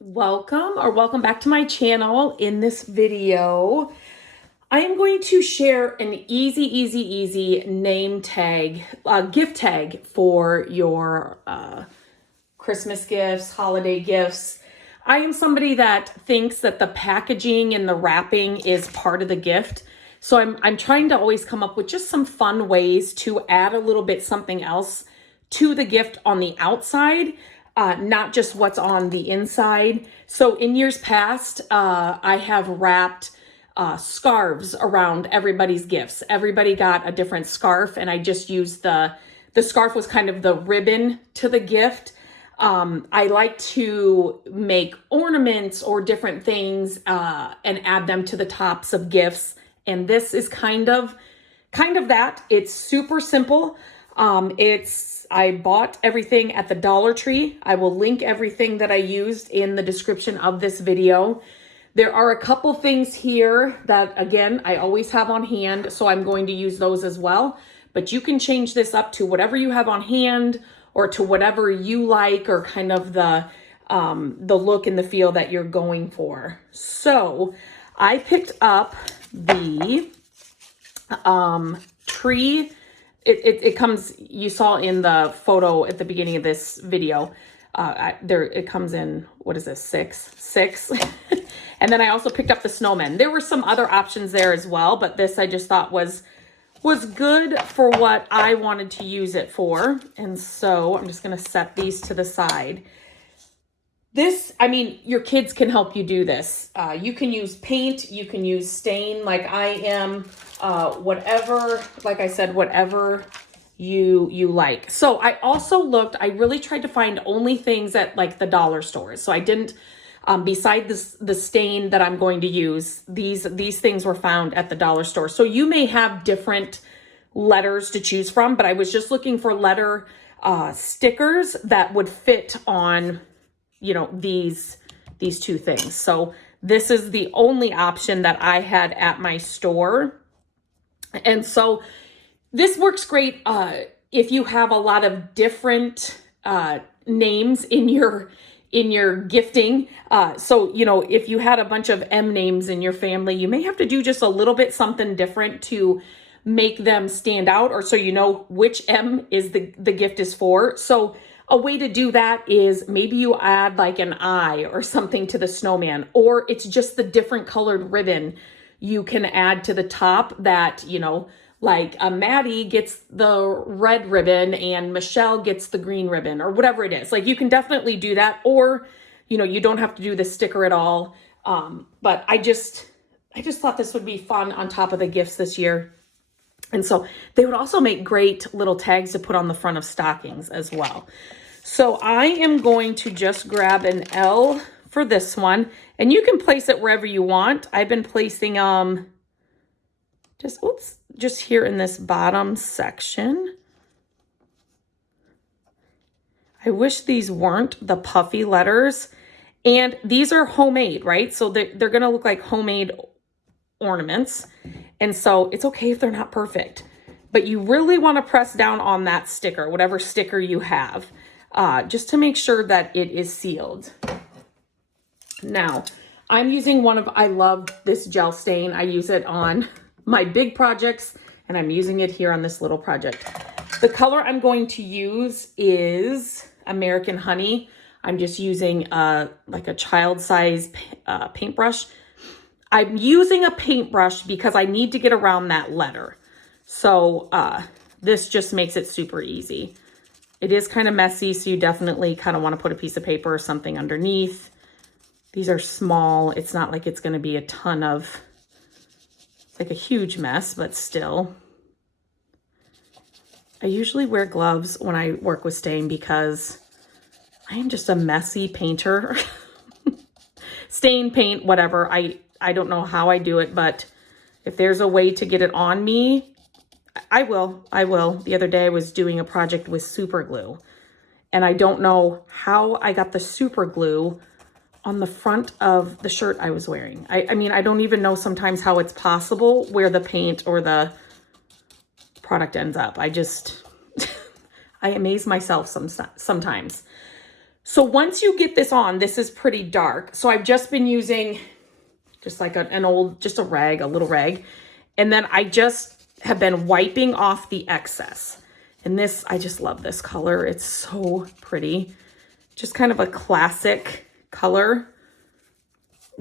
Welcome back to my channel. In this video, I am going to share an easy name tag, gift tag for your Christmas gifts, holiday gifts. I am somebody that thinks that the packaging and the wrapping is part of the gift. So I'm trying to always come up with just some fun ways to add a little bit something else to the gift on the outside. Not just what's on the inside. So in years past, I have wrapped scarves around everybody's gifts. Everybody got a different scarf, and I just used the scarf was kind of the ribbon to the gift. I like to make ornaments or different things and add them to the tops of gifts. And this is kind of that. It's super simple. I bought everything at the Dollar Tree. I will link everything that I used in the description of this video. There are a couple things here that, again, I always have on hand, so I'm going to use those as well. But you can change this up to whatever you have on hand or to whatever you like, or kind of the look and the feel that you're going for. So I picked up the tree. It comes, you saw in the photo at the beginning of this video, it comes in, what is this, six. And then I also picked up the snowman. There were some other options there as well, but this I just thought was good for what I wanted to use it for. And so I'm just going to set these to the side. This, I mean, your kids can help you do this. You can use paint, you can use stain like I am, whatever, like I said, whatever you like. So I also I really tried to find only things at like the dollar stores. So I didn't, beside the stain that I'm going to use, these things were found at the dollar store. So you may have different letters to choose from, but I was just looking for letter stickers that would fit on, you know, these two things. So this is the only option that I had at my store. And so this works great if you have a lot of different names in your gifting. So, you know, if you had a bunch of M names in your family, you may have to do just a little bit something different to make them stand out, or so you know which M is the gift is for. So a way to do that is maybe you add like an eye or something to the snowman, or it's just the different colored ribbon you can add to the top that, you know, like Maddie gets the red ribbon and Michelle gets the green ribbon, or whatever it is. Like, you can definitely do that, or, you know, you don't have to do the sticker at all. But I just thought this would be fun on top of the gifts this year. And so they would also make great little tags to put on the front of stockings as well. So I am going to just grab an L for this one, and you can place it wherever you want. I've been placing just here in this bottom section. I wish these weren't the puffy letters, and these are homemade, right? So they're going to look like homemade ornaments. And so it's okay if they're not perfect, but you really want to press down on that sticker, whatever sticker you have, just to make sure that it is sealed. Now, I'm using I love this gel stain. I use it on my big projects, and I'm using it here on this little project. The color I'm going to use is American Honey. I'm just using like a child size paintbrush. I'm using a paintbrush because I need to get around that letter. So this just makes it super easy. It is kind of messy, so you definitely kind of want to put a piece of paper or something underneath. These are small. It's not like it's going to be a ton of, it's like a huge mess, but still. I usually wear gloves when I work with stain because I am just a messy painter. Stain, paint, whatever. I don't know how I do it, but if there's a way to get it on me, I will. The other day I was doing a project with super glue, and I don't know how I got the super glue on the front of the shirt I was wearing. I mean, I don't even know sometimes how it's possible where the paint or the product ends up. I amaze myself sometimes. So once you get this on, this is pretty dark. So I've just been using just like an old, just a rag, a little rag. And then I just have been wiping off the excess. And this, I just love this color. It's so pretty. Just kind of a classic color.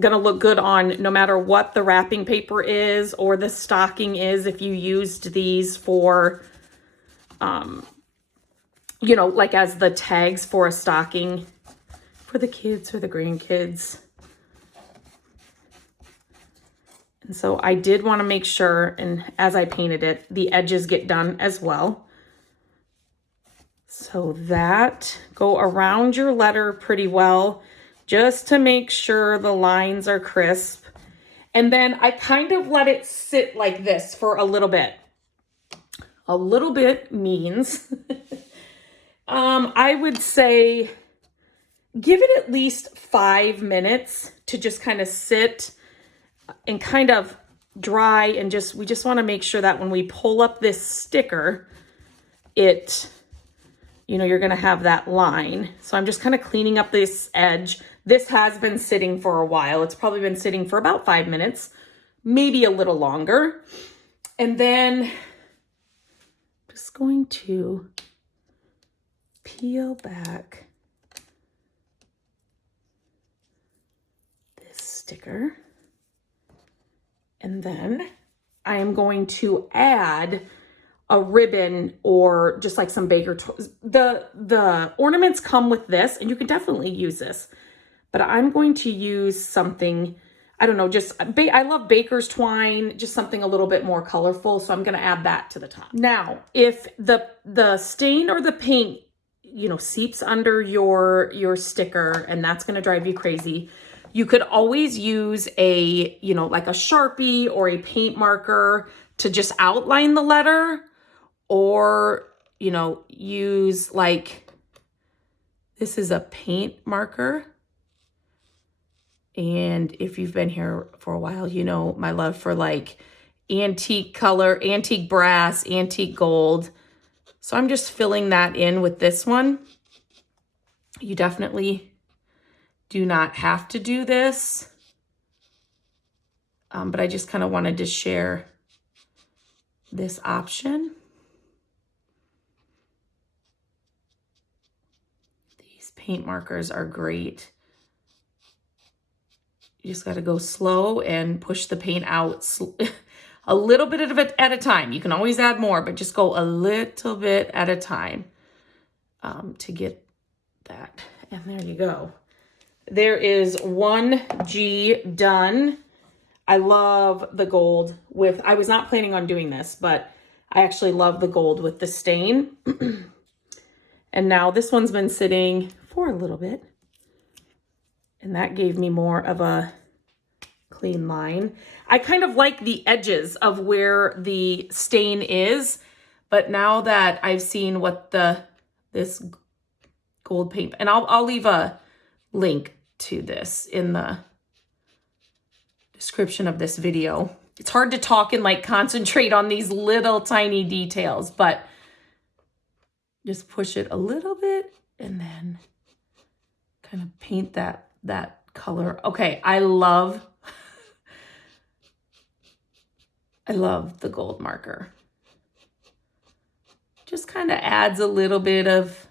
Gonna look good on no matter what the wrapping paper is or the stocking is. If you used these for, you know, like as the tags for a stocking for the kids or the grandkids. And so I did want to make sure, and as I painted it, the edges get done as well. So that, go around your letter pretty well, just to make sure the lines are crisp. And then I kind of let it sit like this for a little bit. A little bit means, I would say, give it at least 5 minutes to just kind of sit and kind of dry, and we just want to make sure that when we pull up this sticker, it, you know, you're going to have that line. So I'm just kind of cleaning up this edge. This has been sitting for a while. It's probably been sitting for about 5 minutes, maybe a little longer. And then I'm just going to peel back this sticker. And then I am going to add a ribbon or just like some baker toys. The ornaments come with this, and you can definitely use this. But I'm going to use something, I don't know, just, I love baker's twine, just something a little bit more colorful. So I'm going to add that to the top. Now, if the stain or the paint, you know, seeps under your sticker, and that's going to drive you crazy, you could always use a, you know, like a Sharpie or a paint marker to just outline the letter, or, you know, use like, this is a paint marker. And if you've been here for a while, you know my love for like antique color, antique brass, antique gold. So I'm just filling that in with this one. You definitely do not have to do this, but I just kind of wanted to share this option. These paint markers are great. You just got to go slow and push the paint out a little bit of it at a time. You can always add more, but just go a little bit at a time to get that. And there you go. There is 1G done. I love the gold with, I was not planning on doing this, but I actually love the gold with the stain. And now this one's been sitting for a little bit, and that gave me more of a clean line. I kind of like the edges of where the stain is, but now that I've seen what this gold paint, and I'll leave a link to this in the description of this video. It's hard to talk and like concentrate on these little tiny details, but just push it a little bit and then kind of paint that color. Okay, I love the gold marker. Just kind of adds a little bit of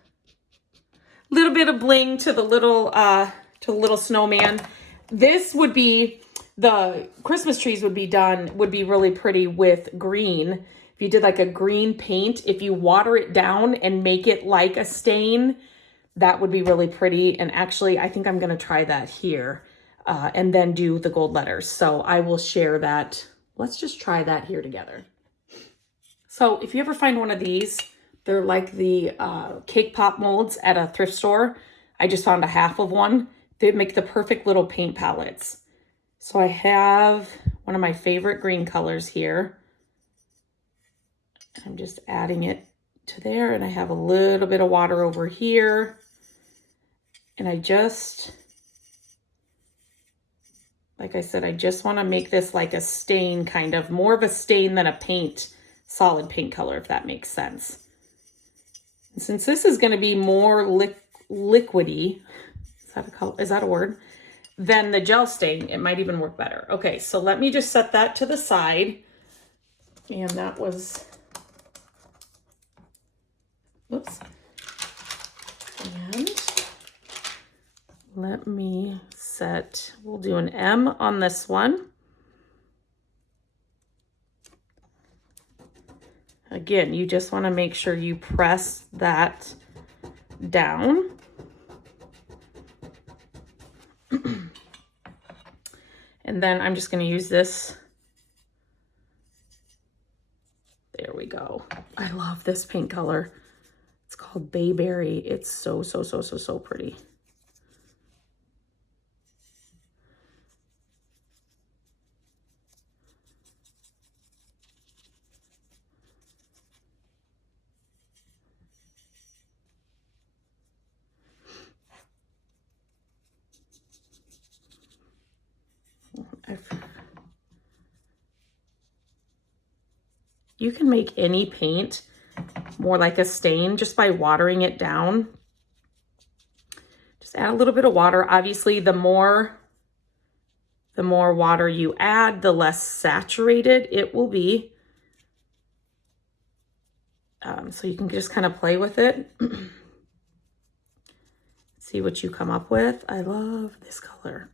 bling to the little snowman. This would be, the Christmas trees would be really pretty with green. If you did like a green paint, if you water it down and make it like a stain, that would be really pretty. And actually, I think I'm going to try that here and then do the gold letters. So I will share that. Let's just try that here together. So if you ever find one of these, they're like the cake pop molds at a thrift store. I just found a half of one. They make the perfect little paint palettes. So I have one of my favorite green colors here. I'm just adding it to there, and I have a little bit of water over here. And I just, like I said, I just want to make this like a stain, kind of more of a stain than a paint, solid paint color, if that makes sense. And since this is going to be more liquidy, is that a word? Than the gel stain. It might even work better. Okay, so let me just set that to the side. And that was, whoops. And let me set, we'll do an M on this one. Again, you just want to make sure you press that down. And then I'm just going to use this. There we go. I love this paint color. It's called Bayberry. It's so, so, so, so, so pretty. You can make any paint more like a stain just by watering it down. Just add a little bit of water. Obviously, the more water you add, the less saturated it will be. So you can just kind of play with it. See what you come up with. I love this color.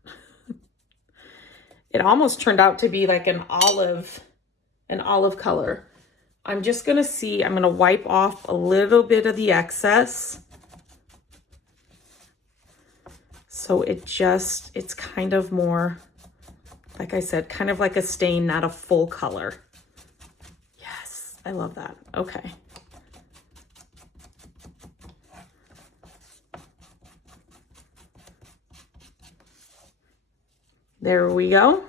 It almost turned out to be like an olive color. I'm just gonna see, I'm gonna wipe off a little bit of the excess. So it's kind of more, like I said, kind of like a stain, not a full color. Yes, I love that. Okay. There we go.